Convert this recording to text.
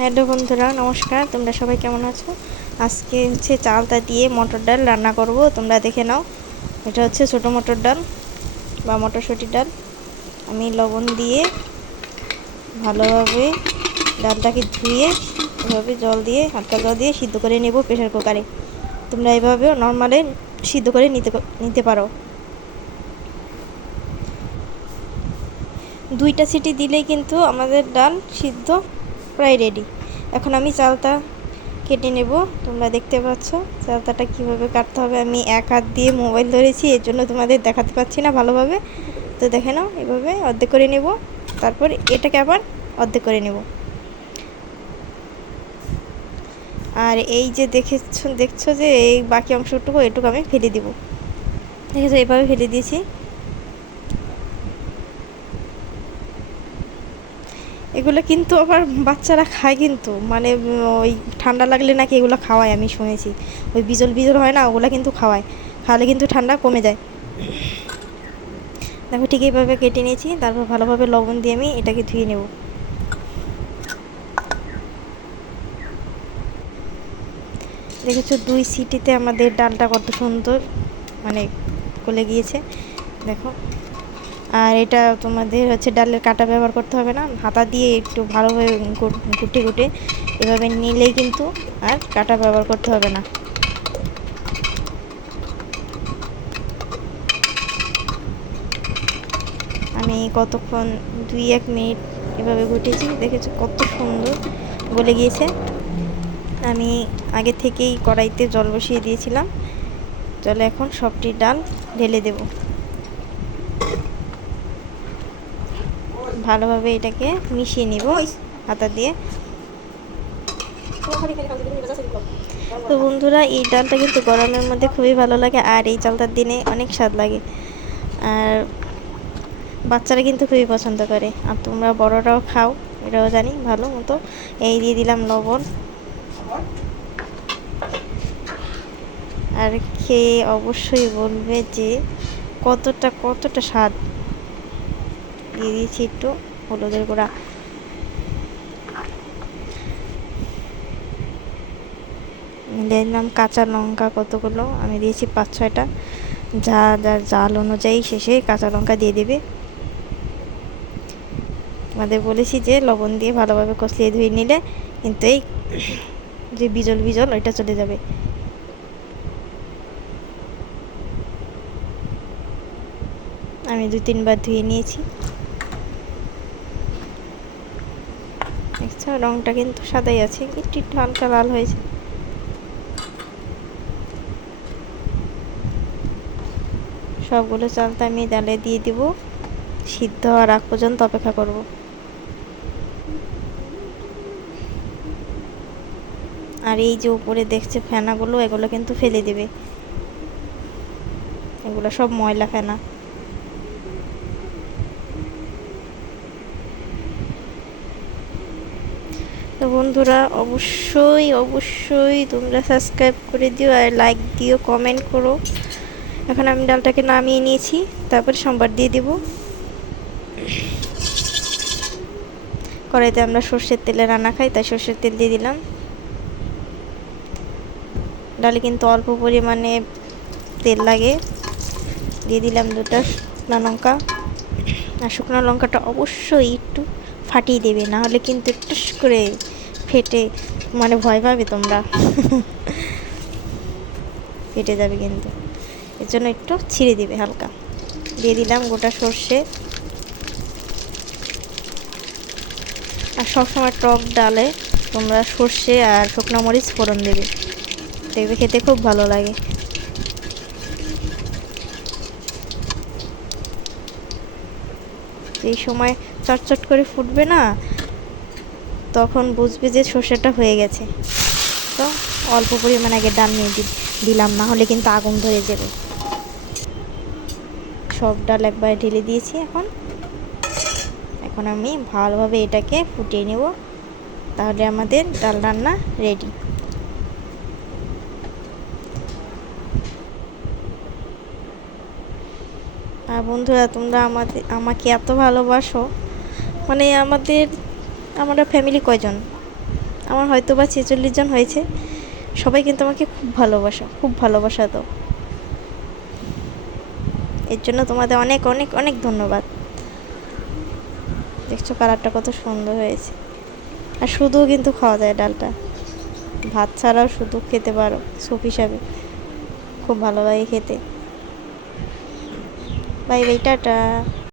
Hello বন্ধুরা, নমস্কার। তোমরা সবাই কেমন আছো? আজকে হচ্ছে চালতা দিয়ে মটর ডাল রান্না করব। তোমরা দেখে নাও। এটা হচ্ছে ছোটো মটর ডাল বা মটরশুঁটির ডাল। আমি লবণ দিয়ে ভালোভাবে ডালটাকে ধুয়ে এভাবে জল দিয়ে হালকা জল দিয়ে সিদ্ধ করে নেব প্রেশার কুকারে। তোমরা এভাবেও নর্মালে সিদ্ধ করে নিতে পারো। 2টা সিটি দিলেই কিন্তু আমাদের ডাল সিদ্ধ প্রায় রেডি। এখন আমি চালটা কেটে নেব। তোমরা দেখতে পাচ্ছ চালতাটা কিভাবে কাটতে হবে। আমি এক হাত দিয়ে মোবাইল ধরেছি, এর জন্য তোমাদের দেখাতে পাচ্ছি না ভালোভাবে। তো দেখে নাও, এভাবে অর্ধেক করে নেব, তারপর এটাকে আবার অর্ধেক করে নেব। আর এই যে দেখছো যে এই বাকি অংশটুকু এটুকু আমি ফেলে দিব। দেখেছো, এভাবে ফেলে দিয়েছি। এগুলো কিন্তু আবার বাচ্চারা খায়, কিন্তু মানে ওই ঠান্ডা লাগলে নাকি এগুলো খাওয়ায়, আমি শুনেছি। ওই বিজল বিজল হয় না, ওগুলো কিন্তু খাওয়ায়, খাওয়ালে কিন্তু ঠান্ডা কমে যায়। দেখো, ঠিক এইভাবে কেটে নিয়েছি। তারপর ভালোভাবে লবণ দিয়ে আমি এটাকে ধুয়ে নেব। দেখেছো 2 সিটিতে আমাদের ডালটা কত সুন্দর মানে গলে গিয়েছে, দেখো। আর এটা তোমাদের হচ্ছে ডালের কাঁটা ব্যবহার করতে হবে না, হাতা দিয়ে একটু ভালোভাবে কুটে কুটে এভাবে নিলেই কিন্তু আর কাঁটা ব্যবহার করতে হবে না। আমি কতক্ষণ 2-1 মিনিট এভাবে ঘুটেছি। দেখেছো কত সুন্দর গলে গিয়েছে। আমি আগে থেকেই কড়াইতে জল বসিয়ে দিয়েছিলাম। জলে এখন সবটি ডাল ঢেলে দেব। ভালোভাবে এটাকে মিশিয়ে নিব হাতা দিয়ে। তো বন্ধুরা, এই ডালটা কিন্তু গরমের মধ্যে খুবই ভালো লাগে, আর এই চালটার দিনে অনেক স্বাদ লাগে। আর বাচ্চারা কিন্তু খুবই পছন্দ করে, আর তোমরা বড়রাও খাও, এটাও জানি ভালো মতো। এই দিয়ে দিলাম লবণ। আর খেয়ে অবশ্যই বলবে যে কতটা স্বাদ। দিয়ে দিয়েছি একটু হলুদের গুঁড়া। দিলাম কাঁচা লঙ্কা কতগুলো, আমি দিয়েছি 5-6টা। যার জাল অনুযায়ী শেষে কাঁচা লঙ্কা দিয়ে দেবে। আমাদের বলেছি যে লবণ দিয়ে ভালোভাবে কষলিয়ে ধুয়ে নিলে কিন্তু এই যে বিজল বিজল ওইটা চলে যাবে। আমি 2-3 বার ধুয়ে নিয়েছি। দেখছো, রঙটা কিন্তু সাদাই আছে, একটু একটু হালকা লাল হয়েছে। সবগুলো চালটা আমি ডালে দিয়ে দিব। সিদ্ধ হওয়ার আগ পর্যন্ত অপেক্ষা করব। আর এই যে উপরে দেখছে ফেনাগুলো, এগুলো কিন্তু ফেলে দেবে, এগুলো সব ময়লা ফেনা। তো বন্ধুরা, অবশ্যই তোমরা সাবস্ক্রাইব করে দিও, আর লাইক দিও, কমেন্ট করো। এখন আমি ডালটাকে নামিয়ে নিয়েছি, তারপরে সম্বার দিয়ে দেব। কড়াইতে আমরা সর্ষের তেলে রান্না খাই, তাই সর্ষের তেল দিয়ে দিলাম। ডালে কিন্তু অল্প পরিমাণে তেল লাগে। দিয়ে দিলাম 2টা শুকনো লঙ্কা। আর শুকনো লঙ্কাটা অবশ্যই একটু ফাটিয়ে দেবে, না হলে কিন্তু একটু করে ফেটে মানে ভয় পাবে তোমরা। ফেটে যাবে কিন্তু, এর জন্য একটু ছিঁড়ে দিবে হালকা। দিয়ে দিলাম গোটা সর্ষে। আর সবসময় টক ডালে তোমরা সর্ষে আর শুকনো মরিচ ফোড়ন দেবে, দেখবে খেতে খুব ভালো লাগে। এই সময় চটচট করে ফুটবে না, তখন বুঝবে যে সর্ষেটা হয়ে গেছে। তো অল্প পরিমাণে আগে ডাল নিয়ে দিলাম, না হলে কিন্তু আগুন ধরে যাবে। সব ডাল একবার ঢেলে দিয়েছি। এখন আমি ভালোভাবে এটাকে ফুটিয়ে নেব, তাহলে আমাদের ডাল রান্না রেডি। আর বন্ধুরা, তোমরা আমাকে এত ভালোবাসো, মানে আমরা ফ্যামিলি কয়জন, আমার হয়তো বা 46 জন হয়েছে। সবাই কিন্তু আমাকে খুব ভালোবাসা দাও। এর জন্য তোমাদের অনেক অনেক অনেক ধন্যবাদ। দেখছো কালারটা কত সুন্দর হয়েছে। আর শুধুও কিন্তু খাওয়া যায় ডালটা, ভাত ছাড়াও শুধু খেতে পারো স্যুপ হিসাবে, খুব ভালো লাগে খেতে। Bye bye, tata.